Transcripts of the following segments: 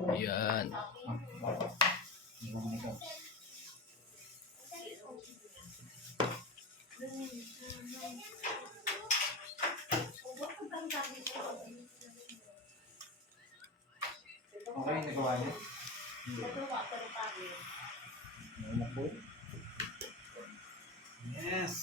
Yan. Iwan mo ikaw. Okay, nagawa niya. Hindi. Umakbo. Yes!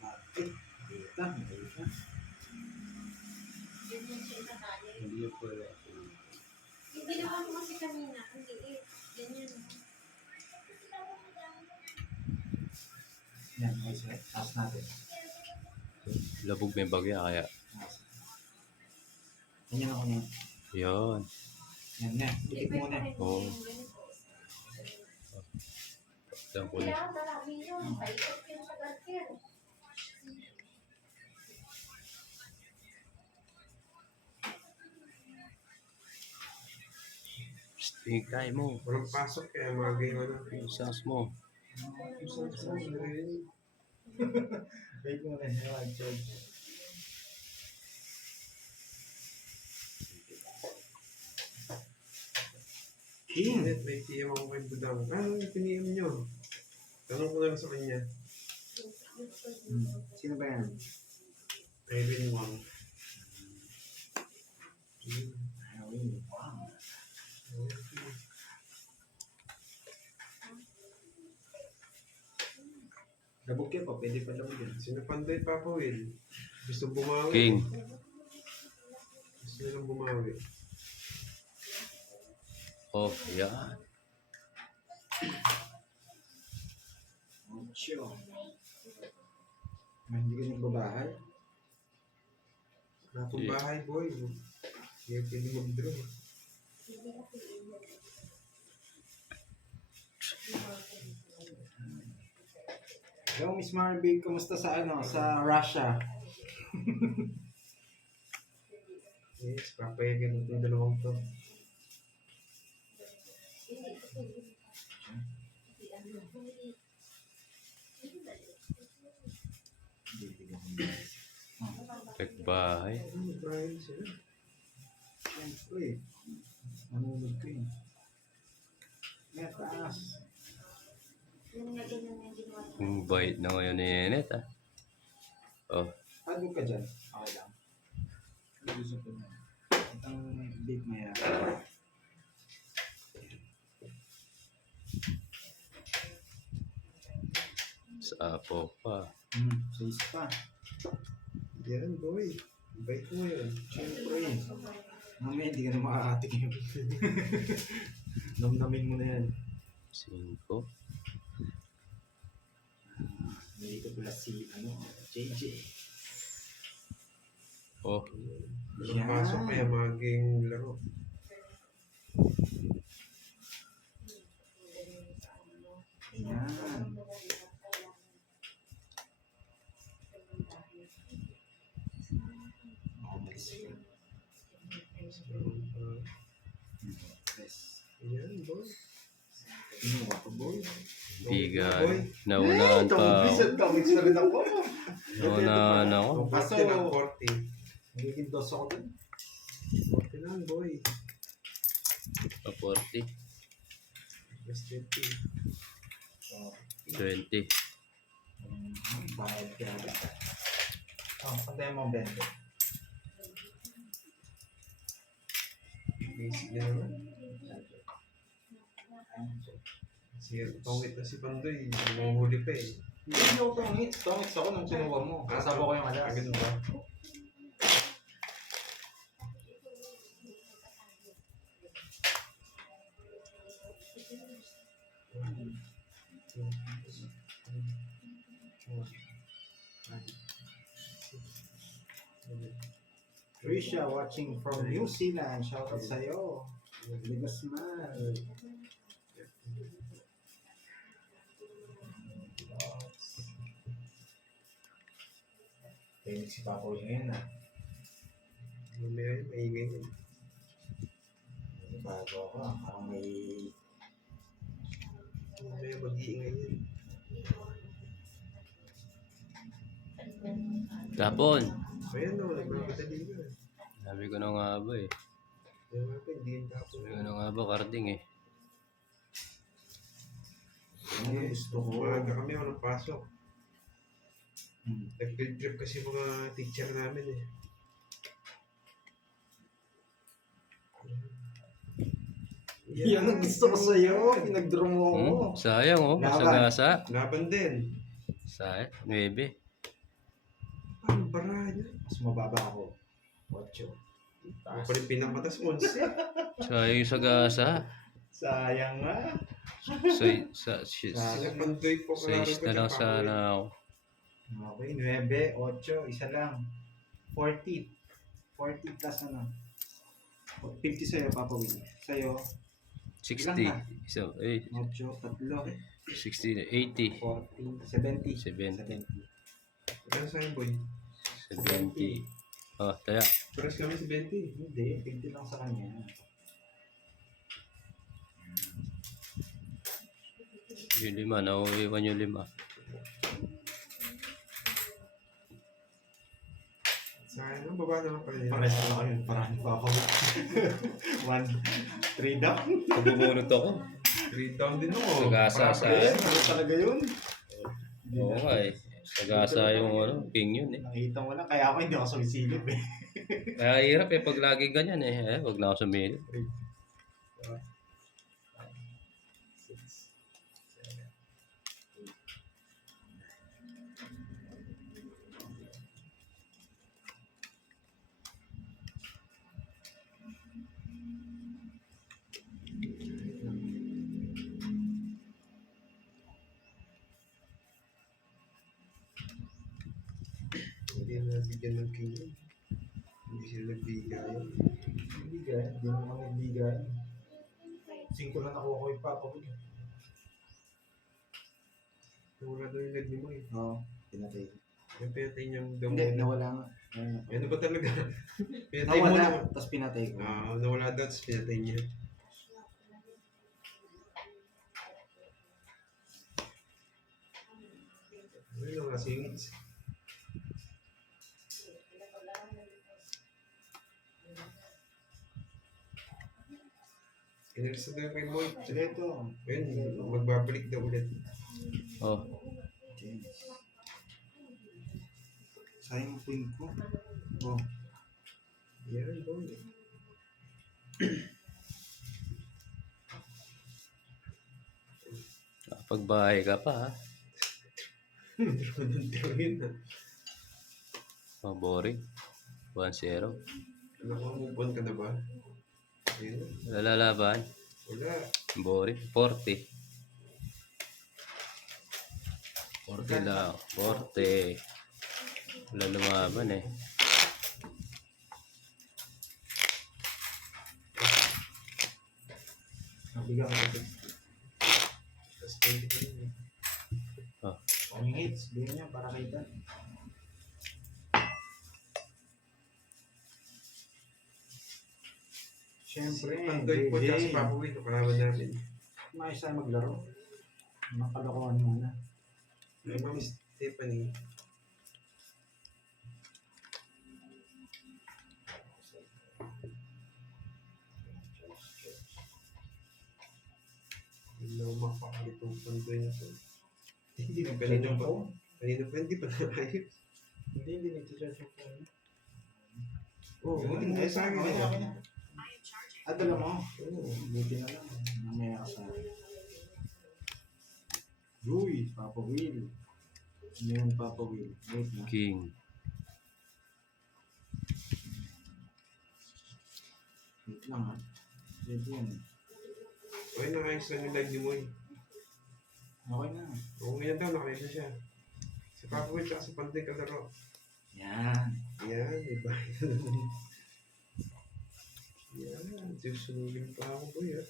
Bakit? Dita, dita. Hindi po Yung Yan, okay, sir. Taas natin. Labog may bagya kaya. Taas. Ganyan ako niya. Yan. Yan na. Dikit muna. Oo. Po ni. Kailangan marami yun. Yung pag-arkin. Hintay mo. Walang pasok kaya mga game ano. Yung sauce mo. Wait. King! Init, may PM ako kay Budang. Ano yung piniem nyo? Tanong ko lang sa kanya. Hmm. Sino ba yan? Irene Wang. Halloween. Dabog ka pa. Pwede pa dabog yan. Sino Panday Papa Will? Gusto bumawi. King. Gusto nilang bumawi. Oh, yan. Ocho. Ah, Hindi ka nagbabahay? Wala akong bahay, boy. Hindi ako pwede mag-draw. Hello, Miss Maribig. Kumusta sa ano? Sa Russia? Yes, papayagan itong dalawang to. Ano, sila? Siyempre. Manunod ko yun. May taas. Yung na ganyan yung ginawa ko. Ang bait na ngayon ni Enet ah. Oh, Ano ka dyan? Okay lang. Gusto ko na? Itang big maya. sa apo pa. Hmm, sa isa pa. Yan, boy. Bait mo yun. Siyempre. Mamaya hindi ka na makakatikim. Namnamin mo na yan. Cinco. Dito pala si, ano, JJ. Oh, Walang pasok kaya maging laro. Yan. Oh, uh, Yes. yan, boy. Ano ka boy? Bigan. Naunahan pa. Ako. Naunahan ako. Kaso- 40 lang, 40. Magiging dos ako dun. 40 lang, boy. Pa 40. Just 20. So, 20. um, bayad ka. Oh, pantay mo ang bento. Basic na naman. Si Tongit na si Pandoy, nanguhuli pa eh. Hindi ako tongits. Tongits ako nung kinuha mo. Kasama ko yung alas. Ah, ganun ba? Trisha watching from New Zealand. Shout out sa'yo. Bigas man. Tinig si Papa Will ngayon ah. Mamaya yun, maingay yun. Bago ako ah. Parang may... Mamaya mag-iingay yun. Tapon. Ayan o, nagmamadali na. Sabi ko na nga ba eh. Yung tapon. Ano nga ba, carding eh. Ano gusto ko? Maaga kami ako ng pasok. Hmm. Nag-field trip kasi mga teacher namin eh. Yan ang gusto ko sa'yo. Pinag-draw mo ako. Hmm? Sayang oh, Laban. masagasa. Laban din. Sayang, 9. Ano bara niya? Mas mababa ako. Ocho. Ako pa rin pinamatas 11. Sayang yung sagasa. Sayang nga. Sa, sa, si, Sayang. Nagpandoy po is na lang sana ako. Okay, 9, 8, isa lang. 40. 40 plus ano. 50 sa'yo, Papa Will. Sa'yo, 60. Isa, eh, 8, tatlo. 60, 80. 40, 70. 70. 70. Ano sa akin boy? 70. Oh, taya. Paras kami sa 20. Hindi, 50 lang sa kanya. Yung lima, nauwiwan yung lima. Ang baba naman pala yun. Pares na kayo, parang Papa Will. 1, 3 down. Pabubunot ako. 3 down din ako. Sagasa sa ano talaga yun? Oo nga eh. Sagasa yung ano, king yun eh. Nakita mo lang, kaya ako hindi ako sumisilip eh. Kaya hirap eh pag lagi ganyan eh. eh wag na ako sumili. Bigyan ng king yun. Hindi sila nagbigay. Bigay, hindi mo kami bigay. Singko lang nakuha ko yung Papa Will. Nawala daw yung leg ni mo eh. Oo, pinatay. Yung pinatay niyang daw Hindi, nawala nga. Ayun. Ano ba talaga? pinatay mo Nawala, na. tapos pinatay ko. Ah, nawala daw, tapos pinatay niya. Ano nga, singits. Inalis na daw kay Moy. Sige ito. Ayun, magbabalik daw ulit. Oh, James. Sayang yung point ko. Oh, Yan, boy. pagbahay ka pa ha. Oh, boring. 1-0. Ano ko, move on ka na ba? Ayun. Lalalaban. Wala. Boring. 40. 40 lang. 40. Wala lumaban eh. nabigyan ko ito. Tapos 20 ka rin. Oh, Kung hits, bigyan niya para kita. Siyempre, Pandoy po dyan sa Papa Will, kalaban namin. Maayos tayo maglaro. Makalokohan muna. Ay, Ma'am Stephanie. Hindi na umapakalit ang pandoy na to. Hindi na kanina pa. Kanina pa, hindi pa naayos. Hindi, hindi nagtitouch yung phone. Oo, Yun, hindi mo ayos sa na, akin. okay na, eh. okay na. Ah, dala mo? Buti na lang. Mamaya ka sa. Uy, Papa Will. Ano yung Papa Will? Wait na. King. Wait lang ha. Wait yan. Okay, nakayos lang yung live ni Moy. Okay na. Oo, ngayon daw, nakayos na siya. Si Papa Will, tsaka si Pandoy kalaro. Yan. Yan, iba. Yan, susunugin pa ako boy ah.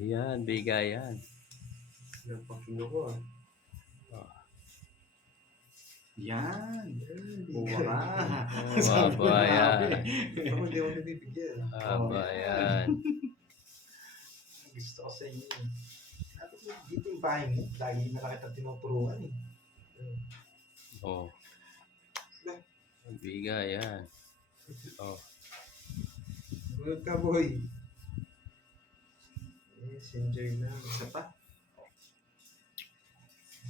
Yan, bigay yan. Napakino ko ah. Yan. Bigay. ka. Baba yan. Ako hindi ako nabibigyan. Aba yan. Gusto ko sa inyo. Sabi ko, dito yung bahay mo. Lagi na lang kita tinuturuan eh. Oh. Bigay yan. Oh. Bunod ka, boy. Yes, enjoy lang. Isa pa.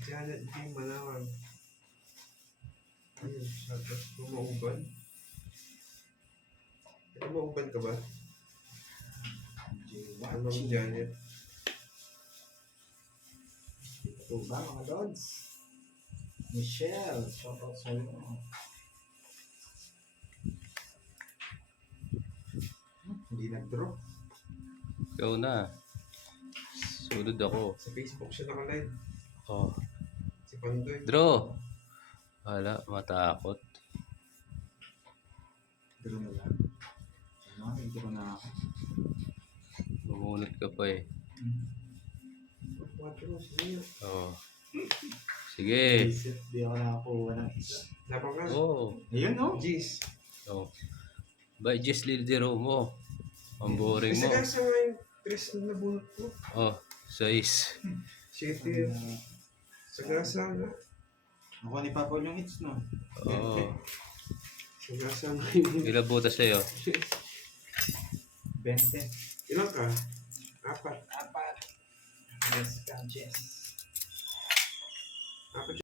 Janet G. Malawag. Ayun, sabi. Lumauban. Lumauban ka ba? Anong. Janet? Ito ba mga lods? Michelle, shout out sa'yo. Hmm, Hindi nag-draw. Ikaw na. Sunod ako. Sa Facebook siya nakalive. Oh. Si Pandoy. Draw. Wala, matakot. Draw na lang. Ano, may draw na ako. Bumunot ka pa eh. Sige. Oh. Sige. Isip, di ako nakakuha ng isa. Napang ka. Oh. Ayun no? Jeez. Oh. Ba, just leave the room mo. Ang boring Kasi mo. kaya sa nga yung Chris na nabunot ko. Oh, size. City. Uh, Sa gasa na. ako ni Papa yung hits no? Oh. Sa gasa na yung... Ilang butas sa'yo? 20. Ilan ka? Apat. Apat. Yes, conscious. Apat